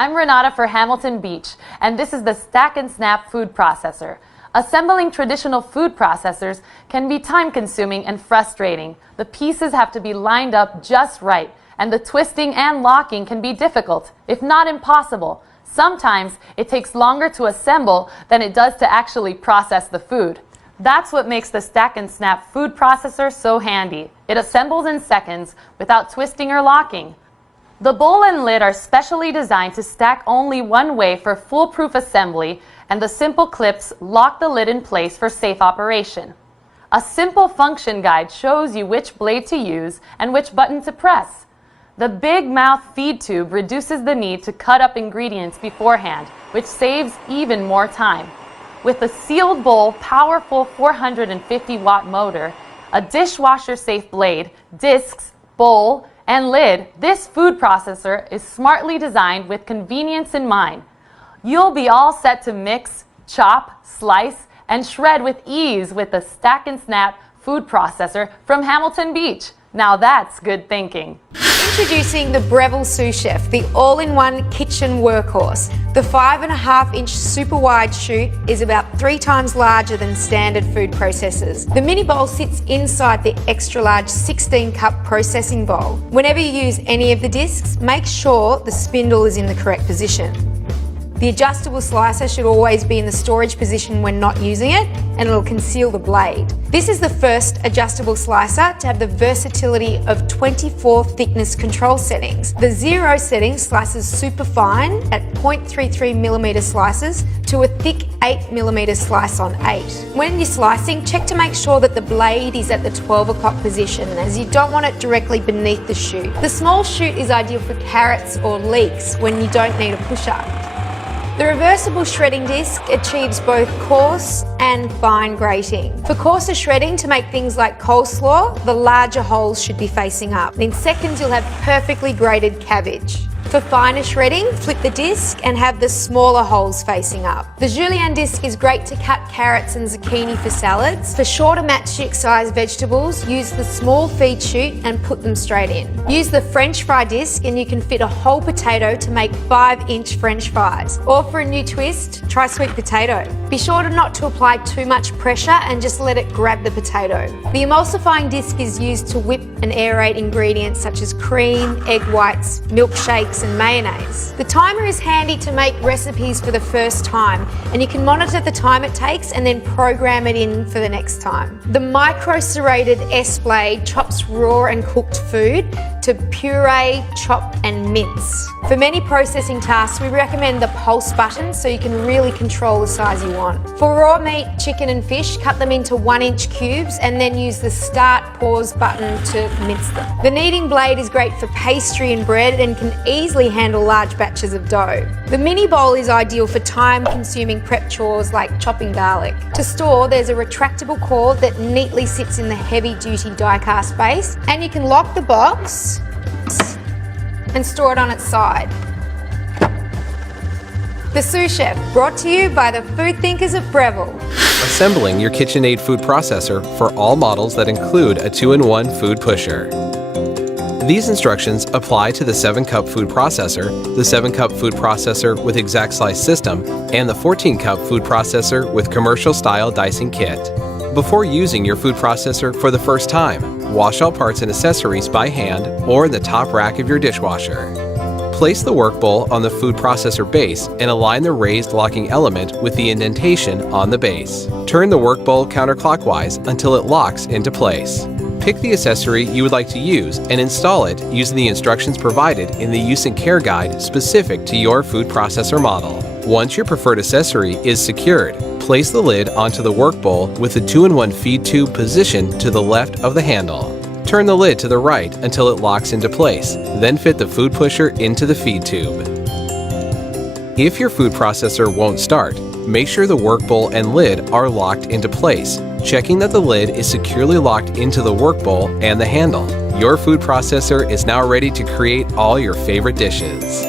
I'm Renata for Hamilton Beach, and this is the Stack and Snap food processor. Assembling traditional food processors can be time-consuming and frustrating. The pieces have to be lined up just right, and the twisting and locking can be difficult, if not impossible. Sometimes it takes longer to assemble than it does to actually process the food. That's what makes the Stack and Snap food processor so handy. It assembles in seconds without twisting or locking. The bowl and lid are specially designed to stack only one way for foolproof assembly, and the simple clips lock the lid in place for safe operation. A simple function guide shows you which blade to use and which button to press. The big mouth feed tube reduces the need to cut up ingredients beforehand, which saves even more time. With a sealed bowl, powerful 450-watt motor, a dishwasher-safe blade, discs, bowl, and lid, this food processor is smartly designed with convenience in mind. You'll be all set to mix, chop, slice, and shred with ease with the Stack and Snap food processor from Hamilton Beach. Now that's good thinking. Introducing the Breville Sous Chef, the all-in-one kitchen workhorse. The 5.5-inch super wide chute is about 3 times larger than standard food processors. The mini bowl sits inside the extra large 16-cup processing bowl. Whenever you use any of the discs, make sure the spindle is in the correct position. The adjustable slicer should always be in the storage position when not using it, and it'll conceal the blade. This is the first adjustable slicer to have the versatility of 24 thickness control settings. The 0 setting slices super fine at 0.33mm slices to a thick 8mm slice on 8. When you're slicing, check to make sure that the blade is at the 12 o'clock position, as you don't want it directly beneath the chute. The small chute is ideal for carrots or leeks when you don't need a pusher. The reversible shredding disc achieves both coarse and fine grating. For coarser shredding, to make things like coleslaw, the larger holes should be facing up. In seconds, you'll have perfectly grated cabbage. For finer shredding, flip the disc and have the smaller holes facing up. The julienne disc is great to cut carrots and zucchini for salads. For shorter matchstick size vegetables, use the small feed chute and put them straight in. Use the French fry disc and you can fit a whole potato to make 5-inch French fries. Or for a new twist, try sweet potato. Be sure not to apply too much pressure and just let it grab the potato. The emulsifying disc is used to whip and aerate ingredients such as cream, egg whites, milkshakes, and mayonnaise. The timer is handy to make recipes for the first time, and you can monitor the time it takes and then program it in for the next time. The micro-serrated S-blade chops raw and cooked food to puree, chop and mince. For many processing tasks, we recommend the pulse button so you can really control the size you want. For raw meat, chicken and fish, cut them into 1-inch cubes and then use the start pause button to mince them. The kneading blade is great for pastry and bread and can easily handle large batches of dough. The mini bowl is ideal for time-consuming prep chores like chopping garlic. To store, there's a retractable cord that neatly sits in the heavy-duty die-cast base, and you can lock the box and store it on its side. The Sous Chef, brought to you by the food thinkers of Breville. Assembling your KitchenAid food processor for all models that include a 2-in-1 food pusher. These instructions apply to the 7-cup food processor, the 7-cup food processor with ExactSlice system, and the 14-cup food processor with commercial-style dicing kit. Before using your food processor for the first time, wash all parts and accessories by hand or in the top rack of your dishwasher. Place the work bowl on the food processor base and align the raised locking element with the indentation on the base. Turn the work bowl counterclockwise until it locks into place. Pick the accessory you would like to use and install it using the instructions provided in the use and care guide specific to your food processor model. Once your preferred accessory is secured, place the lid onto the work bowl with the 2-in-1 feed tube positioned to the left of the handle. Turn the lid to the right until it locks into place, then fit the food pusher into the feed tube. If your food processor won't start, make sure the work bowl and lid are locked into place, checking that the lid is securely locked into the work bowl and the handle. Your food processor is now ready to create all your favorite dishes.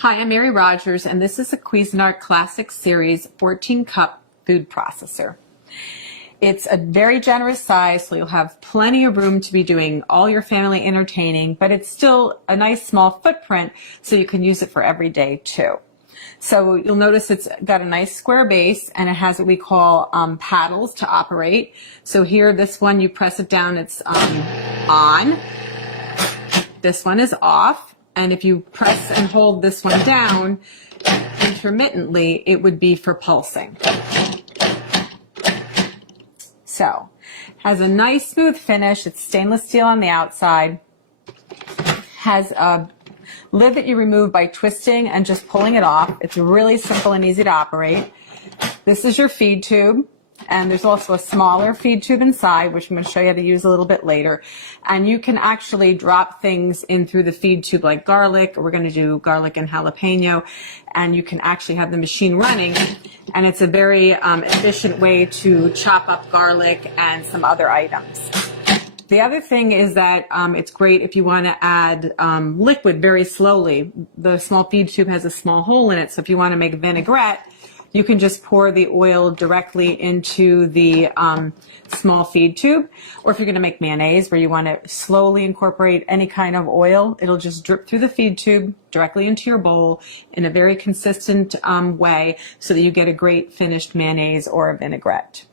Hi, I'm Mary Rogers, and this is the Cuisinart Classic Series 14-cup food processor. It's a very generous size, so you'll have plenty of room to be doing all your family entertaining, but it's still a nice small footprint, so you can use it for every day too. So you'll notice it's got a nice square base, and it has what we call paddles to operate. So here, this one, you press it down, it's on. This one is off. And if you press and hold this one down intermittently, it would be for pulsing. So, has a nice smooth finish. It's stainless steel on the outside. Has a lid that you remove by twisting and just pulling it off. It's really simple and easy to operate. This is your feed tube. And there's also a smaller feed tube inside, which I'm going to show you how to use a little bit later. And you can actually drop things in through the feed tube like garlic. We're going to do garlic and jalapeno. And you can actually have the machine running. And it's a very efficient way to chop up garlic and some other items. The other thing is that it's great if you want to add liquid very slowly. The small feed tube has a small hole in it, so if you want to make vinaigrette, you can just pour the oil directly into the small feed tube. Or if you're going to make mayonnaise where you want to slowly incorporate any kind of oil, it'll just drip through the feed tube directly into your bowl in a very consistent way so that you get a great finished mayonnaise or a vinaigrette.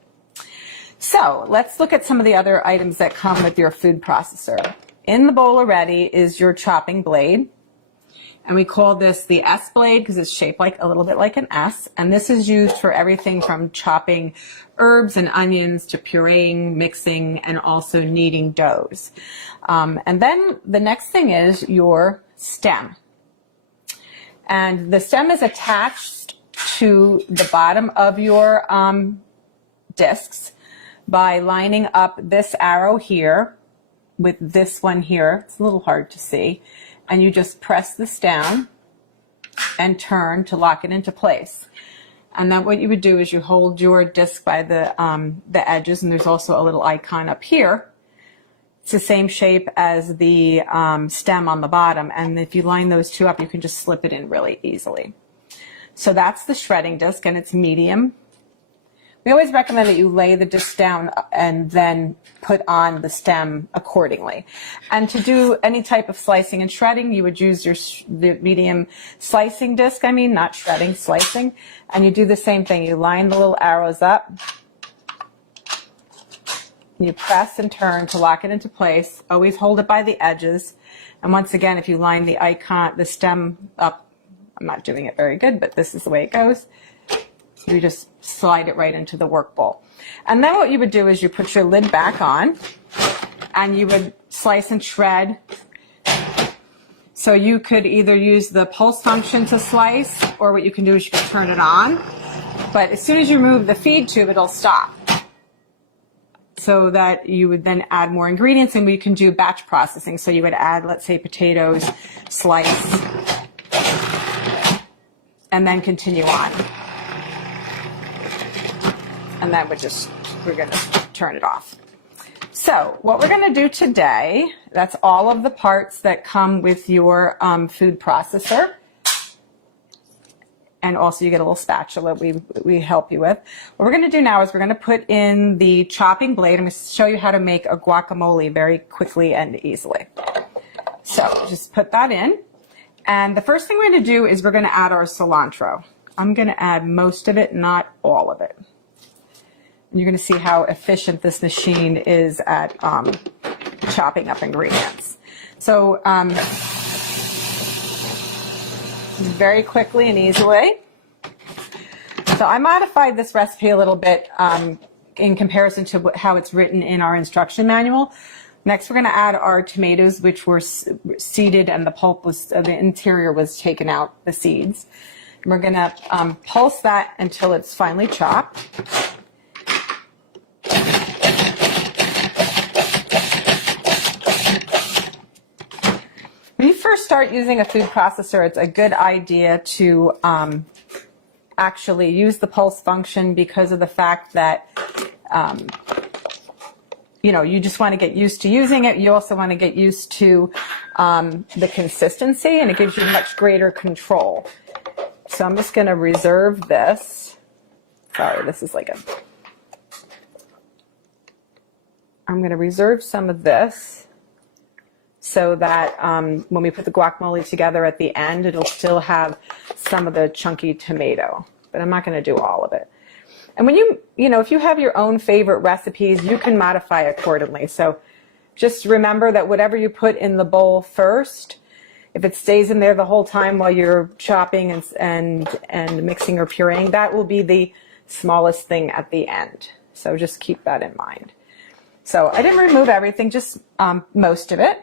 So let's look at some of the other items that come with your food processor. In the bowl already is your chopping blade. And we call this the S blade because it's shaped like a little bit like an S. And this is used for everything from chopping herbs and onions to pureeing, mixing, and also kneading doughs. And then the next thing is your stem. And the stem is attached to the bottom of your discs by lining up this arrow here with this one here. It's a little hard to see. And you just press this down and turn to lock it into place. And then what you would do is you hold your disc by the edges, and there's also a little icon up here. It's the same shape as the stem on the bottom, and if you line those two up, you can just slip it in really easily. So that's the shredding disc, and it's medium. We always recommend that you lay the disc down and then put on the stem accordingly. And to do any type of slicing and shredding, you would use the medium slicing disc, not shredding, slicing. And you do the same thing. You line the little arrows up. You press and turn to lock it into place. Always hold it by the edges. And once again, if you line the stem up, I'm not doing it very good, but this is the way it goes. You just slide it right into the work bowl. And then what you would do is you put your lid back on and you would slice and shred. So you could either use the pulse function to slice, or what you can do is you can turn it on. But as soon as you remove the feed tube, it'll stop. So that you would then add more ingredients, and we can do batch processing. So you would add, let's say, potatoes, slice, and then continue on. And then we're going to turn it off. So what we're going to do today, that's all of the parts that come with your food processor. And also you get a little spatula we help you with. What we're going to do now is we're going to put in the chopping blade. I'm going to show you how to make a guacamole very quickly and easily. So just put that in. And the first thing we're going to do is we're going to add our cilantro. I'm going to add most of it, not all of it. You're going to see how efficient this machine is at chopping up ingredients. So very quickly and easily. So I modified this recipe a little bit in comparison to how it's written in our instruction manual. Next, we're going to add our tomatoes, which were seeded, and the pulp the interior was taken out, the seeds. And we're going to pulse that until it's finely chopped. When you first start using a food processor, it's a good idea to actually use the pulse function because of the fact that you just want to get used to using it. You also want to get used to the consistency, and it gives you much greater control. So I'm just going to reserve this. Sorry, this is like I'm going to reserve some of this so that when we put the guacamole together at the end, it'll still have some of the chunky tomato, but I'm not going to do all of it. And when you know, if you have your own favorite recipes, you can modify accordingly. So just remember that whatever you put in the bowl first, if it stays in there the whole time while you're chopping and mixing or pureeing, that will be the smallest thing at the end. So just keep that in mind. So I didn't remove everything, just most of it.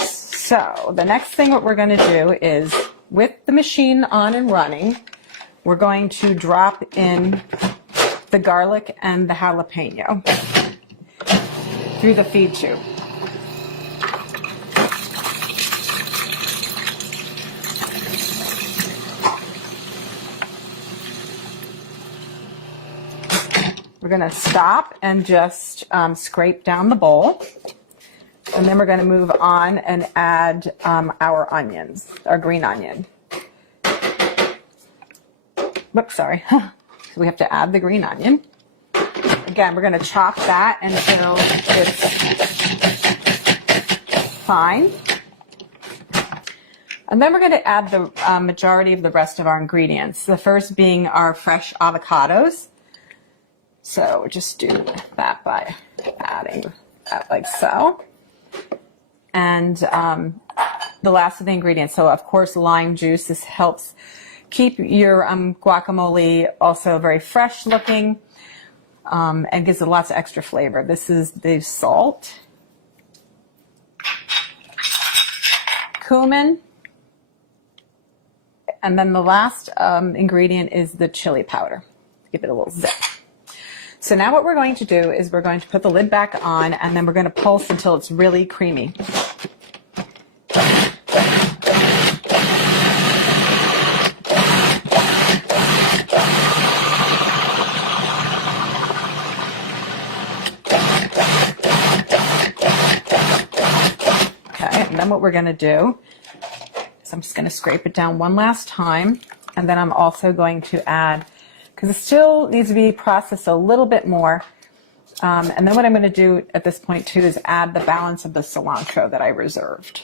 So the next thing what we're going to do is, with the machine on and running, we're going to drop in the garlic and the jalapeno through the feed tube. We're going to stop and just scrape down the bowl. And then we're going to move on and add our onions, our green onion. Whoops, sorry. So we have to add the green onion. Again, we're going to chop that until it's fine. And then we're going to add the majority of the rest of our ingredients. The first being our fresh avocados. So just do that by adding that like so. And the last of the ingredients, so of course lime juice. This helps keep your guacamole also very fresh looking and gives it lots of extra flavor. This is the salt, cumin, and then the last ingredient is the chili powder. Give it a little zip. So now what we're going to do is we're going to put the lid back on, and then we're going to pulse until it's really creamy. Okay, and then what we're going to do is I'm just going to scrape it down one last time, and then I'm also going to add, because it still needs to be processed a little bit more. And then what I'm going to do at this point too is add the balance of the cilantro that I reserved.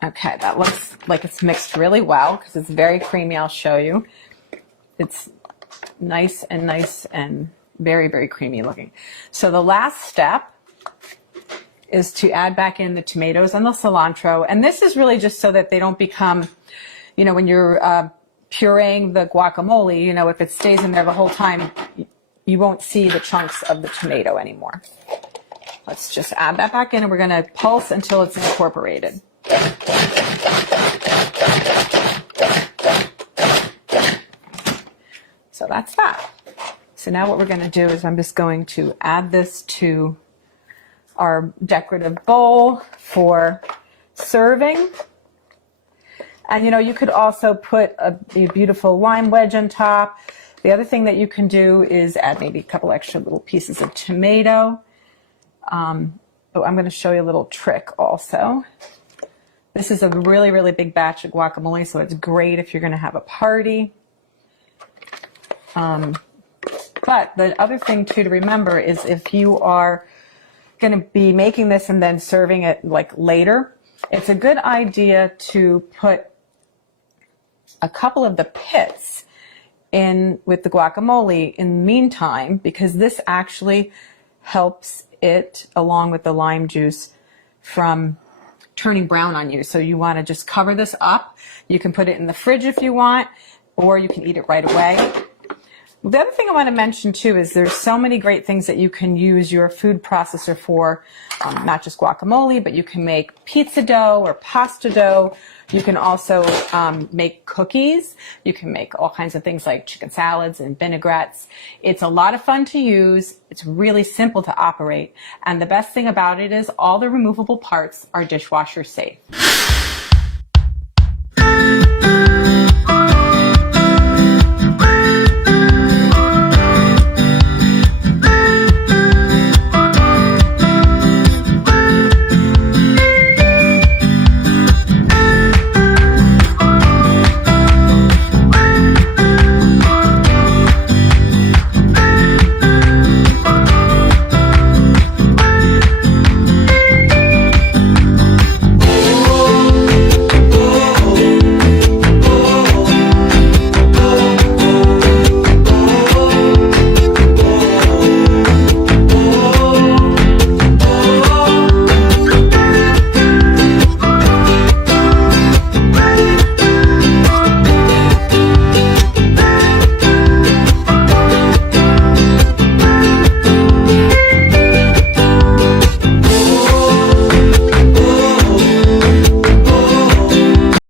Okay, that looks like it's mixed really well because it's very creamy. I'll show you. It's nice and very, very creamy looking. So the last step is to add back in the tomatoes and the cilantro. And this is really just so that they don't become, you know, when you're pureeing the guacamole, you know, if it stays in there the whole time, you won't see the chunks of the tomato anymore. Let's just add that back in, and we're going to pulse until it's incorporated. So that's that. So now what we're going to do is I'm just going to add this to our decorative bowl for serving. And you know, you could also put a beautiful lime wedge on top. The other thing that you can do is add maybe a couple extra little pieces of tomato. I'm going to show you a little trick also. This is a really, really big batch of guacamole, so it's great if you're going to have a party. But the other thing too to remember is if you are going to be making this and then serving it like later, it's a good idea to put a couple of the pits in with the guacamole in the meantime, because this actually helps it, along with the lime juice, from turning brown on you. So you want to just cover this up. You can put it in the fridge if you want, or you can eat it right away. The other thing I want to mention too is there's so many great things that you can use your food processor for, not just guacamole, but you can make pizza dough or pasta dough. You can also make cookies. You can make all kinds of things like chicken salads and vinaigrettes. It's a lot of fun to use. It's really simple to operate. And the best thing about it is all the removable parts are dishwasher safe.